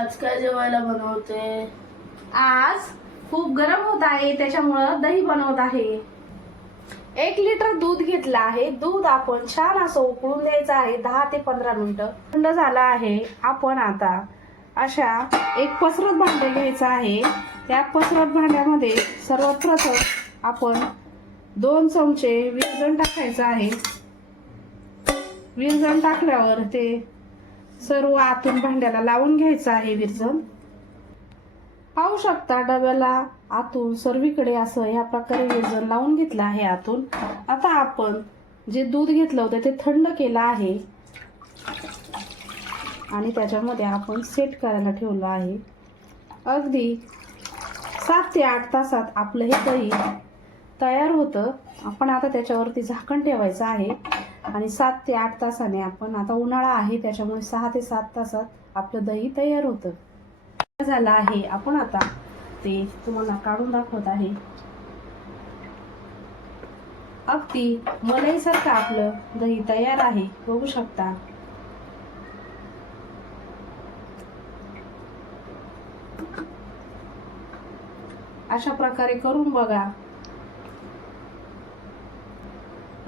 आज काय जेवायला बनवते? आज खूप गरम होत आहे त्याच्यामुळं दही बनवत आहे. 1 लिटर दूध घेतलं आहे. दूध आपण छान असं उकळून द्यायचं आहे 10 ते 15 मिनिटं. थंड झाला आहे. आपण आता अशा एक पसरट भांडे घ्यायचं आहे. त्या पसरट भांड्यामध्ये सर्वप्रथम आपण 2 चमचे विरजण टाकायचं आहे. विरजण टाकल्यावर ते सर्व आतून भांड्याला लावून घ्यायचं आहे. विरजण पाहू शकता डब्याला आतून सर्वीकडे असं या प्रकारे विरजण लावून घेतलं आहे आतून. आता आपण जे दूध घेतलं होतं ते थंड केलं आहे आणि त्याच्यामध्ये आपण सेट करायला ठेवलं आहे. अगदी 7 ते 8 तासात आपलं हे दही तयार होतं. आपण आता त्याच्यावरती झाकण ठेवायचं आहे आणि 7 ते 8 तासाने आपण आता उन्हाळा आहे त्याच्यामुळे 6 ते 7 तासात आपलं दही तयार होतं. झालं आहे. आपण आता ते तुम्हाला काढून दाखवत आहे. अगदी मलाईसारखं आपलं दही तयार आहे. बघू शकता. अशा प्रकारे करून बघा.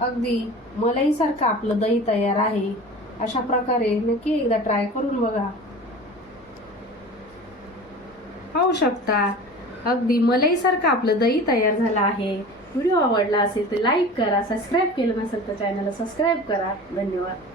अगदी मलाईसारखं आपलं दही तयार आहे. अशा प्रकारे नक्की एकदा ट्राय करून बघा. पाहू शकता अगदी मलाईसारखं आपलं दही तयार झालं आहे. व्हिडिओ आवडला असेल तर लाईक करा, सबस्क्राईब केलं नसेल तर चॅनलला सबस्क्राईब करा. धन्यवाद.